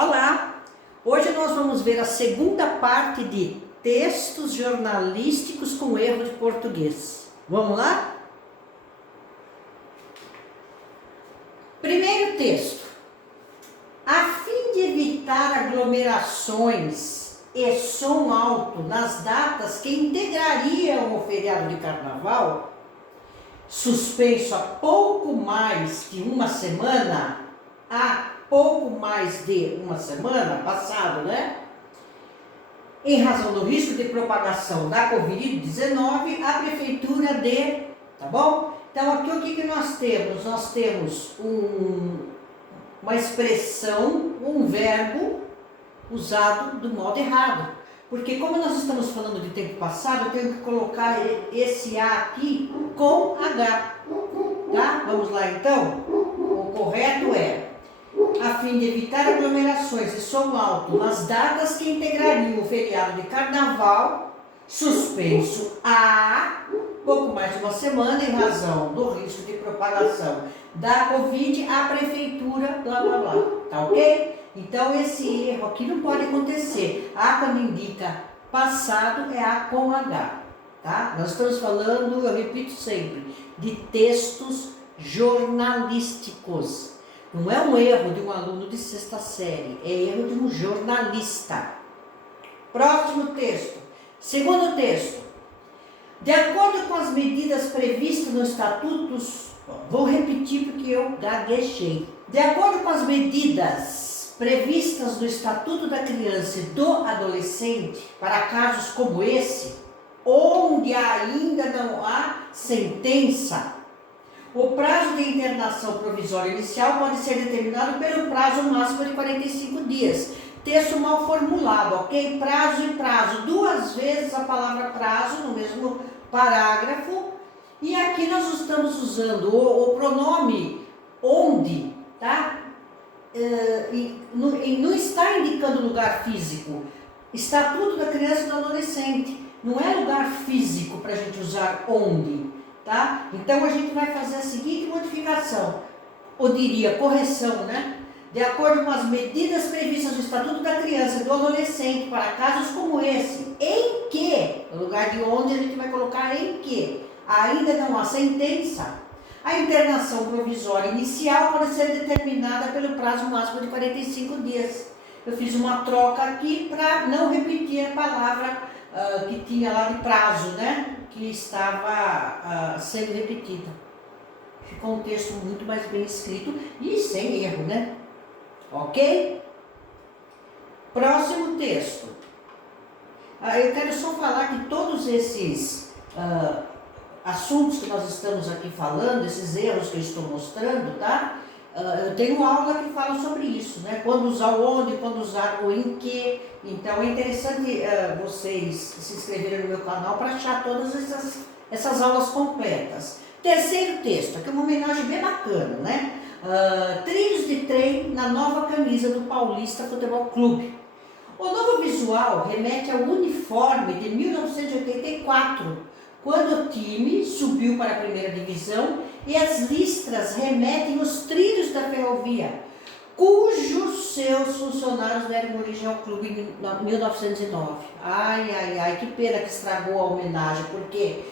Olá! Hoje nós vamos ver a segunda parte de textos jornalísticos com erro de português. Vamos lá? Primeiro texto. A fim de evitar aglomerações e som alto nas datas que integrariam o feriado de carnaval, suspenso há pouco mais de uma semana, passado, né? Em razão do risco de propagação da Covid-19, a prefeitura tá bom? Então aqui o que nós temos? Nós temos uma expressão, um verbo usado do modo errado. Porque como nós estamos falando de tempo passado, eu tenho que colocar esse A aqui com H, tá? Vamos lá então? O correto é: a fim de evitar aglomerações e som alto nas datas que integrariam o feriado de carnaval, suspenso há pouco mais de uma semana em razão do risco de propagação da Covid, a prefeitura, blá blá blá, tá ok? Então esse erro aqui não pode acontecer. A quando indica passado é A com H, tá? Nós estamos falando, eu repito sempre, de textos jornalísticos. Não é um erro de um aluno de sexta série, é erro de um jornalista. Próximo texto. Segundo texto. De acordo com as medidas previstas no estatutos, vou repetir porque eu gaguejei. De acordo com as medidas previstas no Estatuto da Criança e do Adolescente, para casos como esse, onde ainda não há sentença, o prazo de internação provisória inicial pode ser determinado pelo prazo máximo de 45 dias. Texto mal formulado, ok? Prazo e prazo. Duas vezes a palavra prazo no mesmo parágrafo. E aqui nós estamos usando o pronome onde, tá? Não está indicando lugar físico. Estatuto da Criança e do Adolescente. Não é lugar físico para a gente usar onde. Tá? Então a gente vai fazer a seguinte modificação, ou diria correção, né? De acordo com as medidas previstas no Estatuto da Criança e do Adolescente para casos como esse, em que, no lugar de onde a gente vai colocar em que ainda não há sentença, a internação provisória inicial pode ser determinada pelo prazo máximo de 45 dias. Eu fiz uma troca aqui para não repetir a palavra que tinha lá de prazo, né? Que estava sendo repetida. Ficou um texto muito mais bem escrito e sem erro, né? Ok? Próximo texto. Eu quero só falar que todos esses assuntos que nós estamos aqui falando, esses erros que eu estou mostrando, tá? Eu tenho aula que fala sobre isso, né? Quando usar o onde, quando usar o em que. Então é interessante vocês se inscreverem no meu canal para achar todas essas aulas completas. Terceiro texto, aqui é uma homenagem bem bacana, né? Trilhos de trem na nova camisa do Paulista Futebol Clube. O novo visual remete ao uniforme de 1984, quando o time subiu para a primeira divisão, e as listras remetem aos trilhos da ferrovia, cujos seus funcionários deram origem ao clube em 1909. Ai, que pena que estragou a homenagem, porque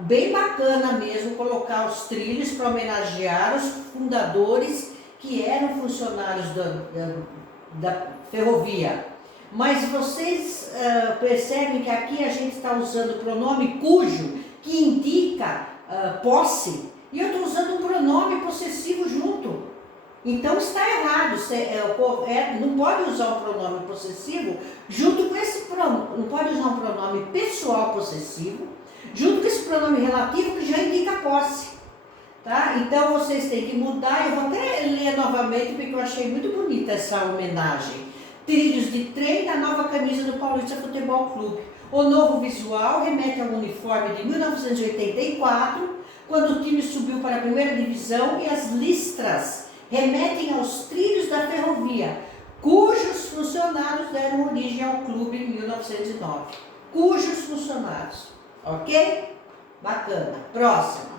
bem bacana mesmo colocar os trilhos para homenagear os fundadores que eram funcionários da ferrovia. Mas vocês percebem que aqui a gente está usando o pronome cujo, que indica posse, e eu estou usando um pronome possessivo junto. Então está errado, não pode usar um pronome possessivo junto com esse pronome, não pode usar um pronome pessoal possessivo junto com esse pronome relativo que já indica posse. Tá? Então vocês têm que mudar, eu vou até ler novamente porque eu achei muito bonita essa homenagem. Trilhos de trem na nova camisa do Paulista Futebol Clube. O novo visual remete ao uniforme de 1984, quando o time subiu para a primeira divisão, e as listras remetem aos trilhos da ferrovia, cujos funcionários deram origem ao clube em 1909. Cujos funcionários, ok? Bacana. Próxima.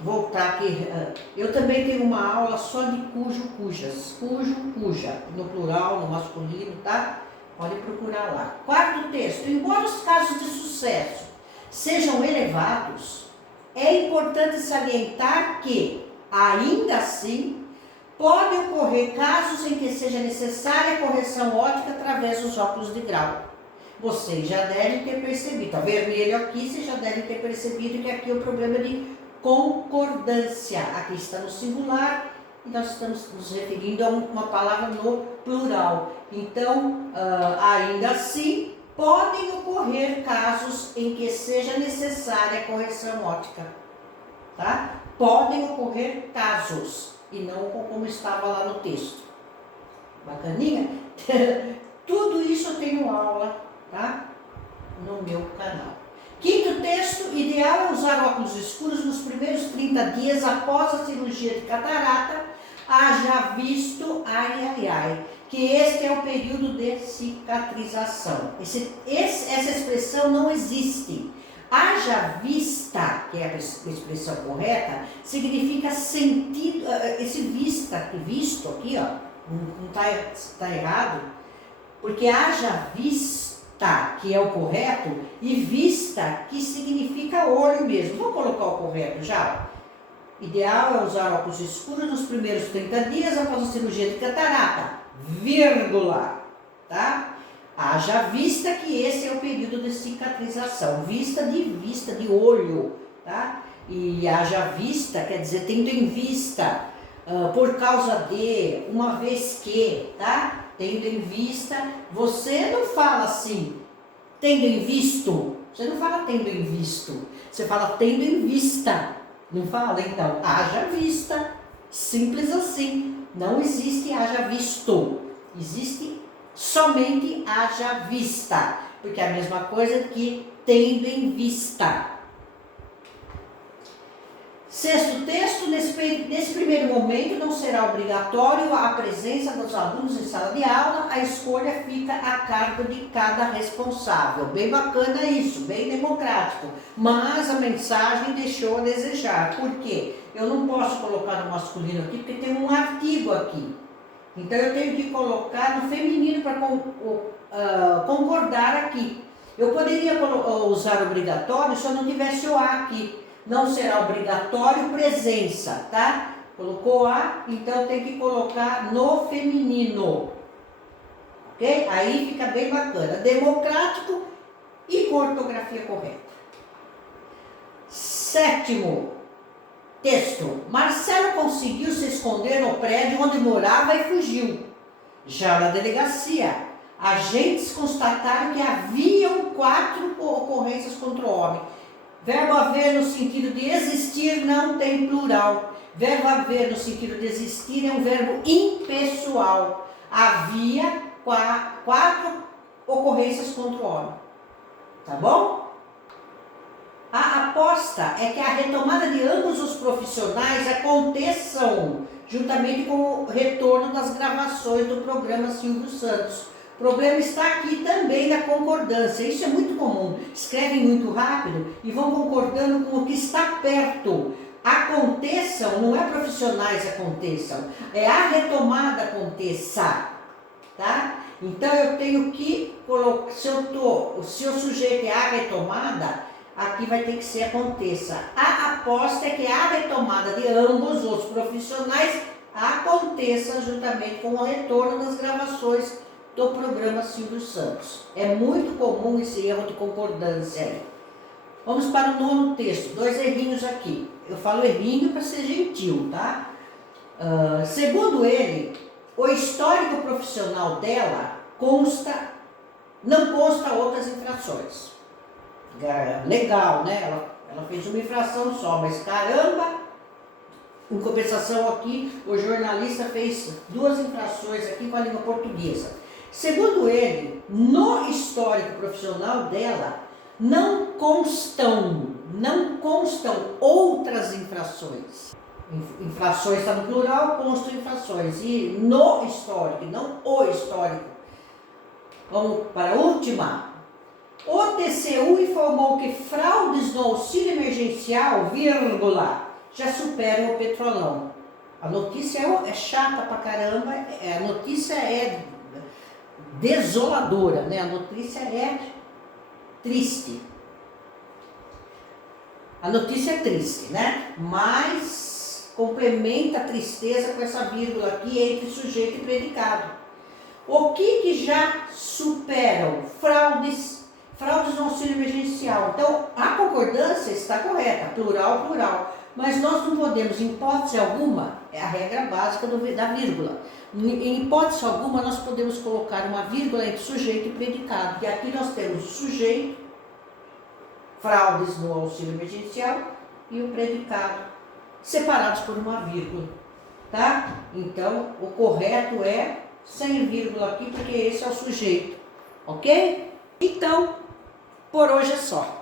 voltar aqui. Eu também tenho uma aula só de cujo, cujas. Cujo, cuja. No plural, no masculino, tá? Pode procurar lá. Quarto texto. Embora os casos de sucesso sejam elevados, é importante salientar que, ainda assim, pode ocorrer casos em que seja necessária a correção óptica através dos óculos de grau. Vocês já devem ter percebido, tá vermelho aqui, vocês já devem ter percebido que aqui é o problema de concordância. Aqui está no singular e nós estamos nos referindo a uma palavra no plural. Então, ainda assim, podem ocorrer casos em que seja necessária a correção óptica, tá? Podem ocorrer casos, e não como estava lá no texto. Bacaninha? Tudo isso eu tenho aula, tá? No meu canal. Quinto texto, ideal é usar óculos escuros nos primeiros 30 dias após a cirurgia de catarata, haja visto, que este é o período de cicatrização. Essa expressão não existe. Haja vista, que é a expressão correta, significa sentido, esse vista, visto aqui, ó, não tá errado, porque haja vista, que é o correto, e vista, que significa olho mesmo. Vou colocar o correto já. Ideal é usar óculos escuros nos primeiros 30 dias após a cirurgia de catarata, vírgula, tá? Haja vista que esse é o período de cicatrização, vista de olho, tá? E haja vista quer dizer tendo em vista, por causa de, uma vez que, tá? Tendo em vista, você não fala assim, tendo em visto, você não fala tendo em visto, você fala tendo em vista, não fala? Então, haja vista, simples assim, não existe haja visto, existe somente haja vista, porque é a mesma coisa que tendo em vista. Sexto texto, nesse primeiro momento não será obrigatório a presença dos alunos em sala de aula, a escolha fica a cargo de cada responsável. Bem bacana isso, bem democrático, mas a mensagem deixou a desejar. Por quê? Eu não posso colocar no masculino aqui porque tem um artigo aqui. Então eu tenho que colocar no feminino para concordar aqui. Eu poderia usar obrigatório se eu não tivesse o A aqui. Não será obrigatório presença, tá? Colocou A, então tem que colocar no feminino. Ok? Aí fica bem bacana. Democrático e com ortografia correta. Sétimo texto. Marcelo conseguiu se esconder no prédio onde morava e fugiu. Já na delegacia, agentes constataram que haviam 4 ocorrências contra o homem. Verbo haver no sentido de existir não tem plural. Verbo haver no sentido de existir é um verbo impessoal. Havia 4 ocorrências contra o homem. Tá bom? A aposta é que a retomada de ambos os profissionais aconteçam juntamente com o retorno das gravações do programa Silvio Santos. O problema está aqui também na concordância. Isso é muito comum. Escrevem muito rápido e vão concordando com o que está perto. Aconteçam, não é profissionais aconteçam, é a retomada aconteça, tá? Então eu tenho que colocar, se o sujeito é a retomada, aqui vai ter que ser aconteça. A aposta é que a retomada de ambos os profissionais aconteça juntamente com o retorno das gravações do programa Silvio Santos. É muito comum esse erro de concordância aí. Vamos para o nono texto, 2 errinhos aqui. Eu falo errinho para ser gentil, tá? Segundo ele, o histórico profissional dela não consta outras infrações. Legal, né? Ela fez uma infração só, mas caramba, em compensação aqui, o jornalista fez 2 infrações aqui com a língua portuguesa. Segundo ele, no histórico profissional dela, não constam outras infrações. Infrações está no plural, constam infrações. E no histórico, não o histórico. Vamos para a última. O TCU informou que fraudes no auxílio emergencial, vírgula, já superam o petrolão. A notícia é chata pra caramba, a notícia é desoladora, né? A notícia é triste. A notícia é triste, né? Mas complementa a tristeza com essa vírgula aqui entre sujeito e predicado. O que já superam? Fraudes no auxílio emergencial. Então, a concordância está correta, plural, plural. Mas nós não podemos, em hipótese alguma, é a regra básica da vírgula. Em hipótese alguma, nós podemos colocar uma vírgula entre sujeito e predicado. E aqui nós temos o sujeito, fraudes no auxílio emergencial, e o predicado, separados por uma vírgula. Tá? Então, o correto é sem vírgula aqui, porque esse é o sujeito. Ok? Então, por hoje é só.